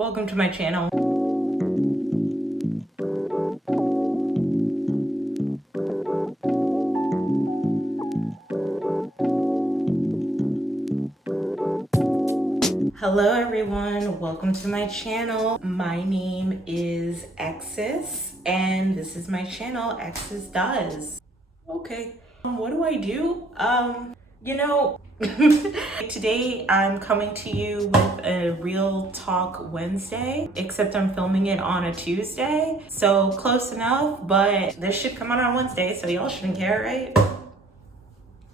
welcome to my channel. Hello everyone, welcome to my channel. My name is X's and this is my channel, X's Does. Okay, what do I do? Today I'm coming to you with a Real Talk Wednesday, except I'm filming it on a Tuesday. So close enough, but this should come out on Wednesday, so y'all shouldn't care, right?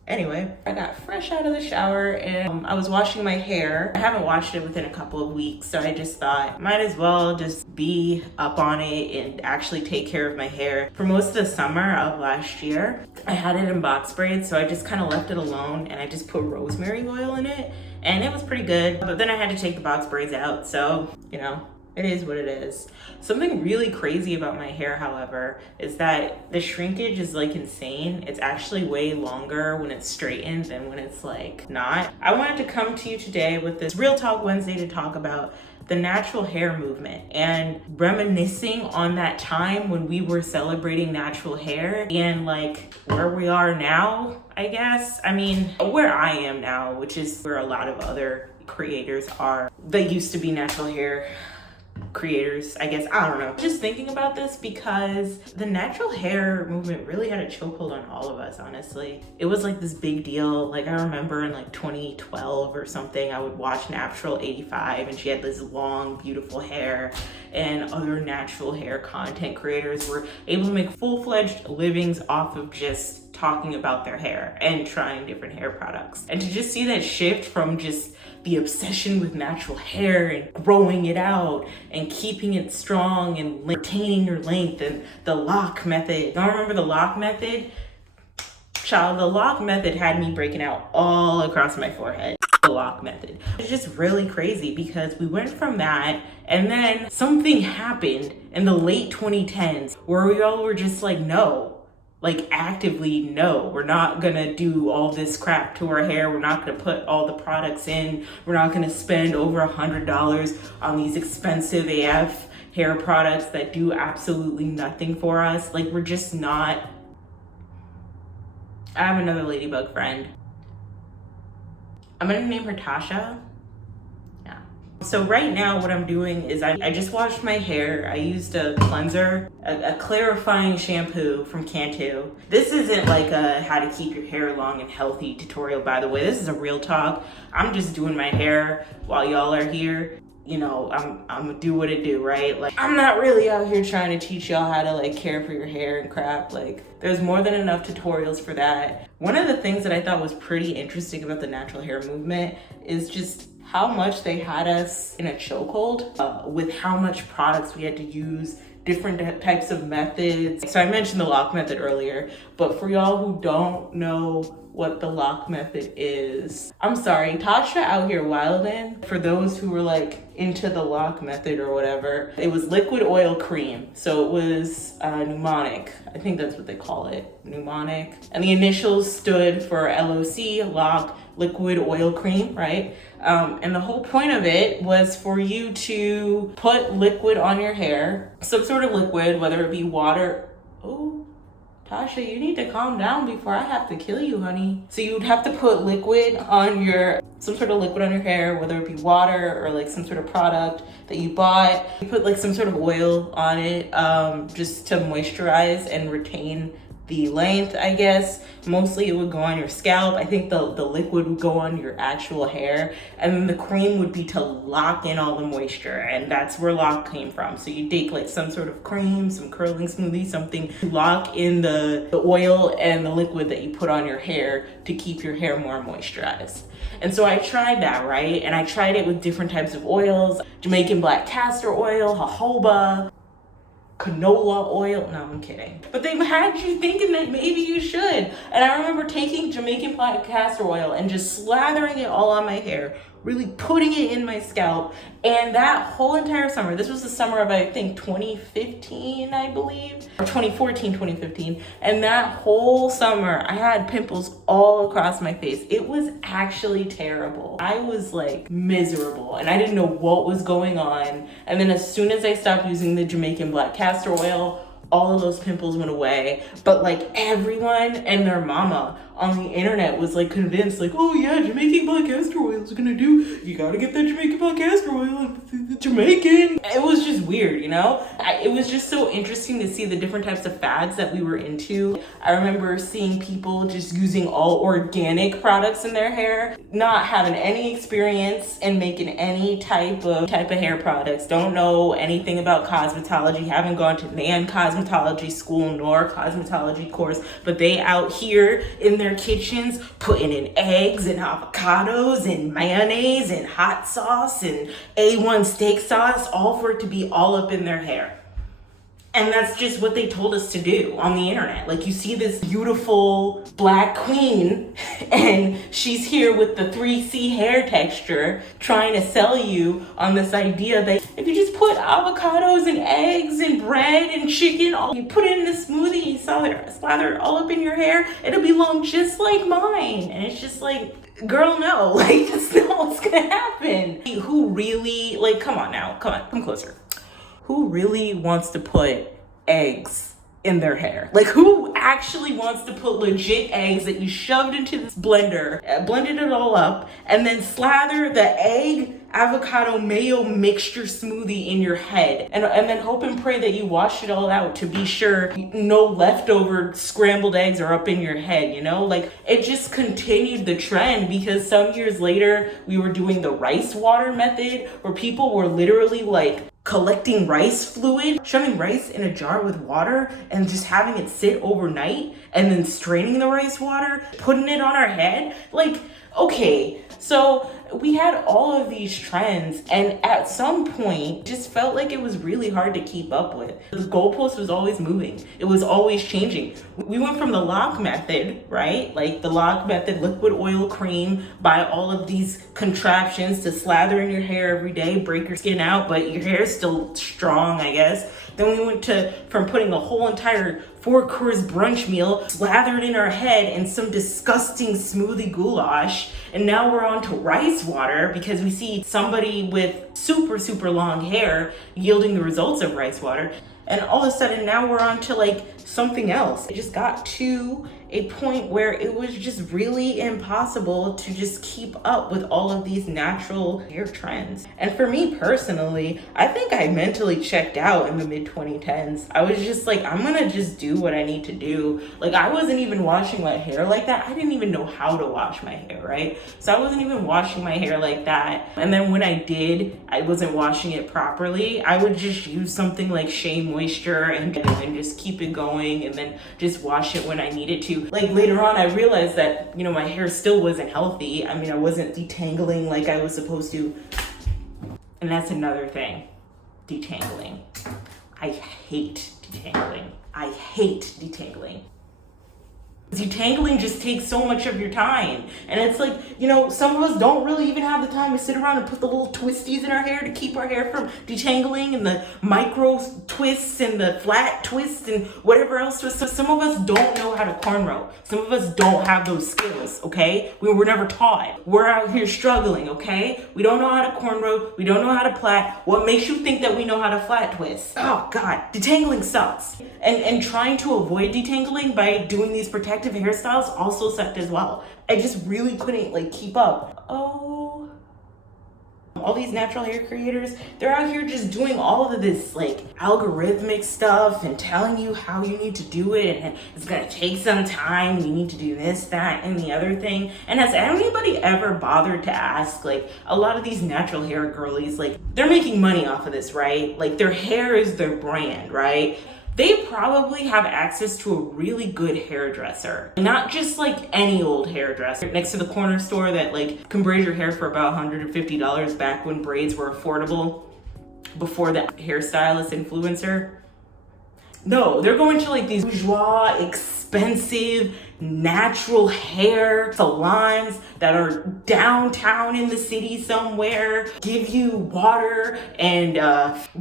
Anyway, I got fresh out of the shower and I was washing my hair. I haven't washed it within a couple of weeks, so I just thought might as well just be up on it and actually take care of my hair. For most of the summer of last year, I had it in box braids, so I just kind of left it alone and I just put rosemary oil in it and it was pretty good. But then I had to take the box braids out, so it is what it is. Something really crazy about my hair, however, is that the shrinkage is like insane. It's actually way longer when it's straightened than when it's like not. I wanted to come to you today with this Real Talk Wednesday to talk about the natural hair movement and reminiscing on that time when we were celebrating natural hair and like where we are now, I guess. I mean, where I am now, which is where a lot of other creators are that used to be natural hair creators, I guess. I don't know. Just thinking about this because the natural hair movement really had a chokehold on all of us, honestly. It was like this big deal. Like I remember in like 2012 or something, I would watch Natural 85 and she had this long, beautiful hair, and other natural hair content creators were able to make full-fledged livings off of just talking about their hair and trying different hair products. And to just see that shift from just the obsession with natural hair and growing it out and keeping it strong and retaining your length and the lock method. Y'all remember the lock method? Child, the lock method had me breaking out all across my forehead. The lock method. It's just really crazy because we went from that and then something happened in the late 2010s where we all were just like, no. Like actively, no, we're not gonna do all this crap to our hair. We're not gonna put all the products in. We're not gonna spend over $100 on these expensive AF hair products that do absolutely nothing for us. Like we're just not. I have another ladybug friend. I'm gonna name her Tasha. Yeah. So right now what I'm doing is I just washed my hair. I used a cleanser, a clarifying shampoo from Cantu. This isn't like a how to keep your hair long and healthy tutorial, by the way. This is a real talk. I'm just doing my hair while y'all are here. You know, I'm gonna do what it do, right? Like I'm not really out here trying to teach y'all how to like care for your hair and crap. Like there's more than enough tutorials for that. One of the things that I thought was pretty interesting about the natural hair movement is just how much they had us in a chokehold with how much products we had to use, different types of methods. So I mentioned the lock method earlier, but for y'all who don't know what the lock method is, I'm sorry, Tasha out here wildin'. For those who were like into the lock method or whatever, it was liquid oil cream. So it was pneumonic. I think that's what they call it, pneumonic. And the initials stood for LOC, lock, liquid oil cream, right? And the whole point of it was for you to put liquid on your hair, some sort of liquid, whether it be water. Oh, Tasha, you need to calm down before I have to kill you, honey. So you would have to put liquid on some sort of liquid on your hair, whether it be water or like some sort of product that you bought. You put like some sort of oil on it just to moisturize and retain the length, I guess. Mostly it would go on your scalp. I think the liquid would go on your actual hair, and then the cream would be to lock in all the moisture, and that's where lock came from. So you take like some sort of cream, some curling smoothie, something to lock in the oil and the liquid that you put on your hair to keep your hair more moisturized. And so I tried that, right? And I tried it with different types of oils, Jamaican black castor oil, jojoba, canola oil. No, I'm kidding. But they had you thinking that maybe you should. And I remember taking Jamaican black castor oil and just slathering it all on my hair really putting it in my scalp. And that whole entire summer, this was the summer of, I think, 2015, I believe, or 2014, 2015. And that whole summer, I had pimples all across my face. It was actually terrible. I was like miserable and I didn't know what was going on. And then as soon as I stopped using the Jamaican black castor oil, all of those pimples went away. But like everyone and their mama on the internet was like convinced, like, oh yeah, Jamaican black castor oil is gonna do, you gotta get that Jamaican black castor oil, Jamaican. It was just weird, you know? It was just so interesting to see the different types of fads that we were into. I remember seeing people just using all organic products in their hair, not having any experience in making any type of hair products, don't know anything about cosmetology, haven't gone to nan cosmetology school nor cosmetology course, but they out here in their kitchens putting in eggs and avocados and mayonnaise and hot sauce and A1 steak sauce, all for it to be all up in their hair. And that's just what they told us to do on the internet. Like, you see this beautiful black queen and she's here with the 3C hair texture trying to sell you on this idea that if you just put avocados and eggs and bread and chicken, you put it in a smoothie, you slather it all up in your hair, it'll be long just like mine. And it's just like, girl, no, like, that's not what's gonna happen. Who really, like, come on now, come closer. Who really wants to put eggs in their hair? Like, who actually wants to put legit eggs that you shoved into this blender, blended it all up, and then slather the egg avocado mayo mixture smoothie in your head, and then hope and pray that you wash it all out to be sure no leftover scrambled eggs are up in your head, you know? Like, it just continued the trend, because some years later we were doing the rice water method, where people were literally like collecting rice fluid, shoving rice in a jar with water and just having it sit overnight, and then straining the rice water, putting it on our head. Like, okay, so we had all of these trends, and at some point it just felt like it was really hard to keep up with. The goalpost was always moving. It was always changing. We went from the lock method, right? Like the lock method, liquid oil cream, buy all of these contraptions to slather in your hair every day, break your skin out, but your hair is still strong, I guess. Then we went from putting a whole entire 4-course brunch meal slathered in our head in some disgusting smoothie goulash. And now we're on to rice water, because we see somebody with super, super long hair yielding the results of rice water. And all of a sudden now we're on to like something else. It just got to a point where it was just really impossible to just keep up with all of these natural hair trends. And for me personally, I think I mentally checked out in the mid 2010s. I was just like, I'm gonna just do what I need to do. Like, I wasn't even washing my hair like that. I didn't even know how to wash my hair, right? So I wasn't even washing my hair like that. And then when I did, I wasn't washing it properly. I would just use something like Shea Moisture and just keep it going, and then just wash it when I needed to. Like, later on, I realized that, you know, my hair still wasn't healthy. I mean, I wasn't detangling like I was supposed to. And that's another thing, detangling. I hate detangling. I hate detangling. Detangling just takes so much of your time. And it's like, you know, some of us don't really even have the time to sit around and put the little twisties in our hair to keep our hair from detangling, and the micro twists and the flat twists and whatever else twists. So some of us don't know how to cornrow. Some of us don't have those skills, okay? We were never taught. We're out here struggling, okay? We don't know how to cornrow. We don't know how to plait. What makes you think that we know how to flat twist? Oh God, detangling sucks. And trying to avoid detangling by doing these protective hairstyles also sucked as well. I just really couldn't like keep up. Oh, all these natural hair creators, they're out here just doing all of this like algorithmic stuff and telling you how you need to do it, and it's gonna take some time, you need to do this, that, and the other thing. And has anybody ever bothered to ask, like, a lot of these natural hair girlies, like, they're making money off of this, right? Like, their hair is their brand, right? They probably have access to a really good hairdresser. Not just like any old hairdresser next to the corner store that like can braid your hair for about $150 back when braids were affordable, before the hairstylist influencer. No, they're going to like these bourgeois, expensive natural hair salons that are downtown in the city somewhere, give you water and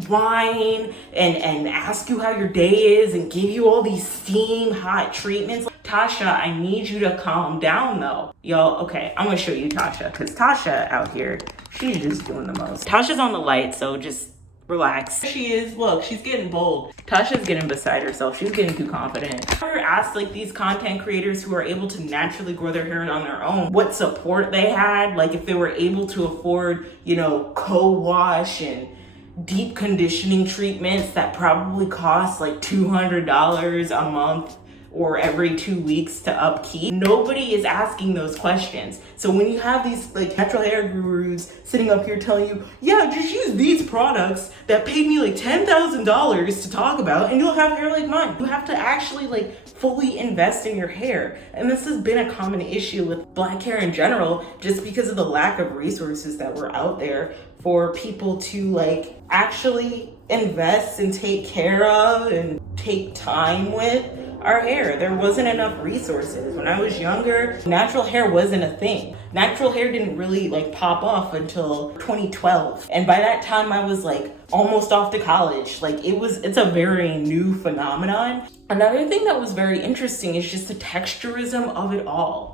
wine and ask you how your day is and give you all these steam hot treatments. Tasha, I need you to calm down though. Y'all, okay, I'm gonna show you Tasha, because Tasha out here, she's just doing the most. Tasha's on the light, so just relax. She is, look, she's getting bold. Tasha's getting beside herself. She's getting too confident. I've ever asked like these content creators who are able to naturally grow their hair on their own, what support they had, like if they were able to afford, you know, co-wash and deep conditioning treatments that probably cost like $200 a month or every 2 weeks to upkeep. Nobody is asking those questions. So when you have these like natural hair gurus sitting up here telling you, yeah, just use these products that paid me like $10,000 to talk about and you'll have hair like mine. You have to actually like fully invest in your hair. And this has been a common issue with Black hair in general, just because of the lack of resources that were out there for people to like actually invest and take care of and take time with our hair. There wasn't enough resources. When I was younger, natural hair wasn't a thing. Natural hair didn't really like pop off until 2012. And by that time I was like almost off to college. Like it's a very new phenomenon. Another thing that was very interesting is just the texturism of it all.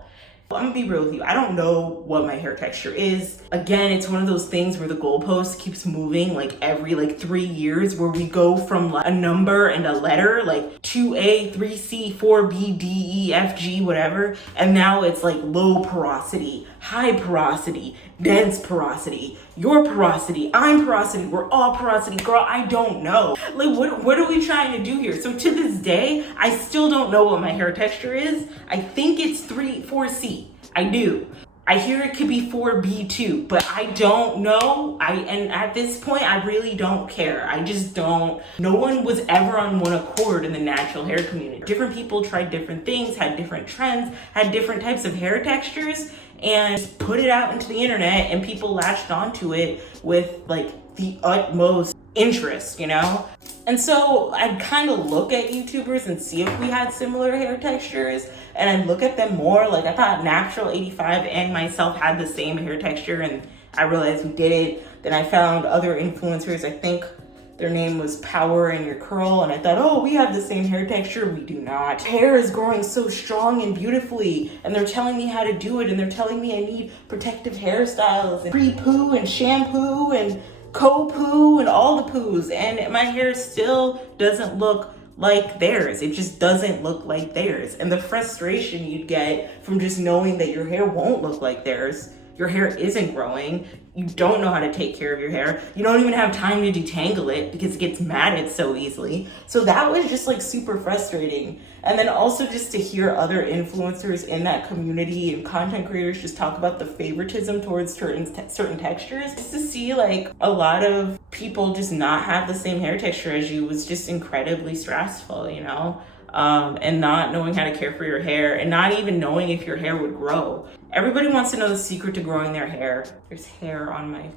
I'm gonna be real with you. I don't know what my hair texture is. Again, it's one of those things where the goalpost keeps moving like every like 3 years, where we go from like a number and a letter, like 2A, 3C, 4B, D, E, F, G, whatever. And now it's like low porosity, high porosity, dense porosity, your porosity, I'm porosity, we're all porosity. Girl, I don't know. Like what are we trying to do here? So to this day, I still don't know what my hair texture is. I think it's 4C. I do. I hear it could be 4B too, but I don't know. And at this point, I really don't care. I just don't. No one was ever on one accord in the natural hair community. Different people tried different things, had different trends, had different types of hair textures, and put it out into the internet, and people latched onto it with like the utmost interest, you know? And so I'd kind of look at YouTubers and see if we had similar hair textures, and I'd look at them more. Like I thought Natural 85 and myself had the same hair texture, and I realized we didn't. Then I found other influencers, I think their name was Power and Your Curl, and I thought, oh, we have the same hair texture. We do not. Hair is growing so strong and beautifully, and they're telling me how to do it, and they're telling me I need protective hairstyles and pre-poo and shampoo and co-poo and all the poos, and my hair still doesn't look like theirs. It just doesn't look like theirs. And the frustration you'd get from just knowing that your hair won't look like theirs, your hair isn't growing, you don't know how to take care of your hair, you don't even have time to detangle it because it gets matted so easily. So that was just like super frustrating. And then also just to hear other influencers in that community and content creators just talk about the favoritism towards certain textures, just to see like a lot of people just not have the same hair texture as you was just incredibly stressful, you know? And not knowing how to care for your hair, and not even knowing if your hair would grow. Everybody wants to know the secret to growing their hair. There's hair on my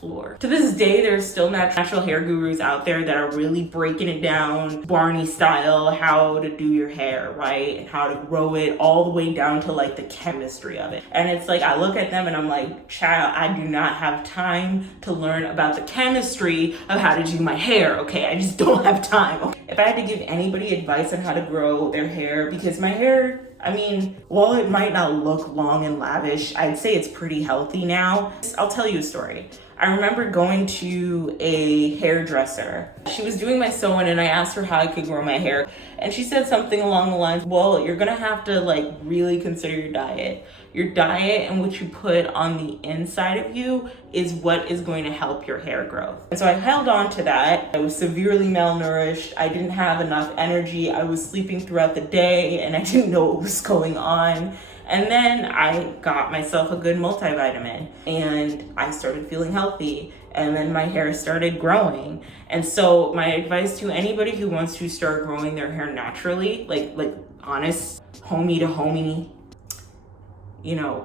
floor. To this day, there's still natural hair gurus out there that are really breaking it down, Barney style, how to do your hair, right? And how to grow it all the way down to like the chemistry of it. And it's like, I look at them and I'm like, child, I do not have time to learn about the chemistry of how to do my hair, okay? I just don't have time. If I had to give anybody advice on how to grow their hair, because my hair, I mean, while it might not look long and lavish, I'd say it's pretty healthy now. I'll tell you a story. I remember going to a hairdresser. She was doing my sewing and I asked her how I could grow my hair. And she said something along the lines, well, you're gonna have to like really consider your diet. Your diet and what you put on the inside of you is what is going to help your hair grow. And so I held on to that. I was severely malnourished. I didn't have enough energy. I was sleeping throughout the day and I didn't know what was going on. And then I got myself a good multivitamin and I started feeling healthy, and then my hair started growing. And so my advice to anybody who wants to start growing their hair naturally, like honest homie to homie,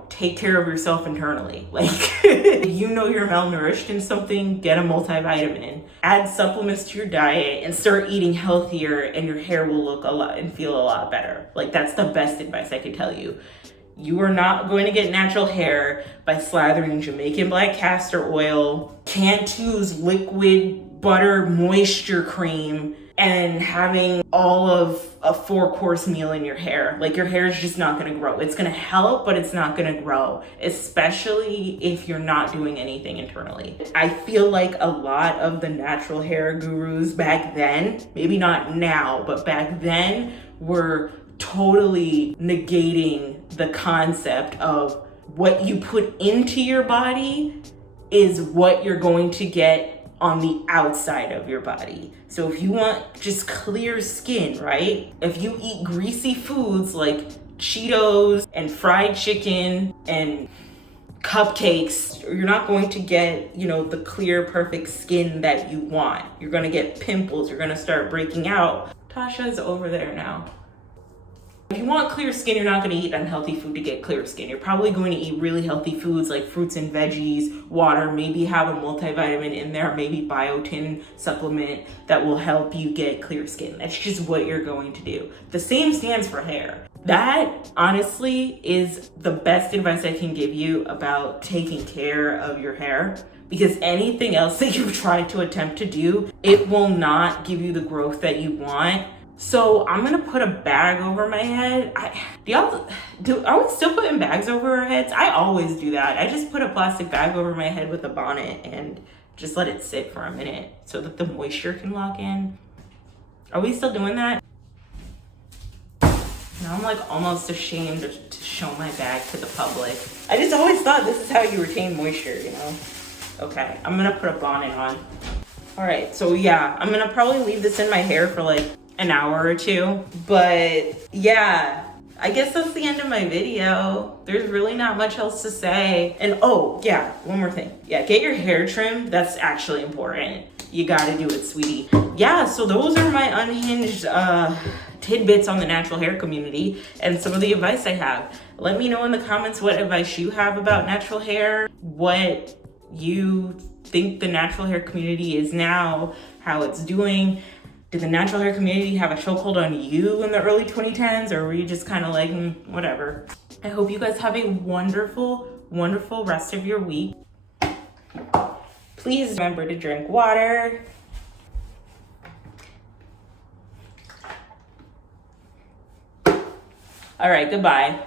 take care of yourself internally. Like, if you know you're malnourished in something, get a multivitamin. Add supplements to your diet and start eating healthier, and your hair will look a lot and feel a lot better. Like, that's the best advice I could tell you. You are not going to get natural hair by slathering Jamaican black castor oil, Cantu's liquid butter moisture cream, and having all of a 4-course meal in your hair. Like, your hair is just not gonna grow. It's gonna help, but it's not gonna grow, especially if you're not doing anything internally. I feel like a lot of the natural hair gurus back then, maybe not now, but back then, were totally negating the concept of what you put into your body is what you're going to get on the outside of your body. So if you want just clear skin, right? If you eat greasy foods like Cheetos and fried chicken and cupcakes, you're not going to get, the clear, perfect skin that you want. You're gonna get pimples, you're gonna start breaking out. Tasha's over there now. If you want clear skin, you're not going to eat unhealthy food to get clear skin. You're probably going to eat really healthy foods like fruits and veggies, water, maybe have a multivitamin in there, maybe biotin supplement that will help you get clear skin. That's just what you're going to do. The same stands for hair. That, honestly, is the best advice I can give you about taking care of your hair. Because anything else that you try to attempt to do, it will not give you the growth that you want. So I'm gonna put a bag over my head. Are we still putting bags over our heads? I always do that. I just put a plastic bag over my head with a bonnet and just let it sit for a minute so that the moisture can lock in. Are we still doing that? Now I'm like almost ashamed to show my bag to the public. I just always thought this is how you retain moisture, Okay, I'm gonna put a bonnet on. All right, so yeah, I'm gonna probably leave this in my hair for like an hour or two, but yeah, I guess that's the end of my video. There's really not much else to say. And oh yeah, one more thing. Yeah, get your hair trimmed. That's actually important. You gotta do it, sweetie. Yeah, so those are my unhinged tidbits on the natural hair community and some of the advice I have. Let me know in the comments what advice you have about natural hair, what you think the natural hair community is now, how it's doing. Did the natural hair community have a chokehold on you in the early 2010s, or were you just kind of like, whatever? I hope you guys have a wonderful, wonderful rest of your week. Please remember to drink water. All right, goodbye.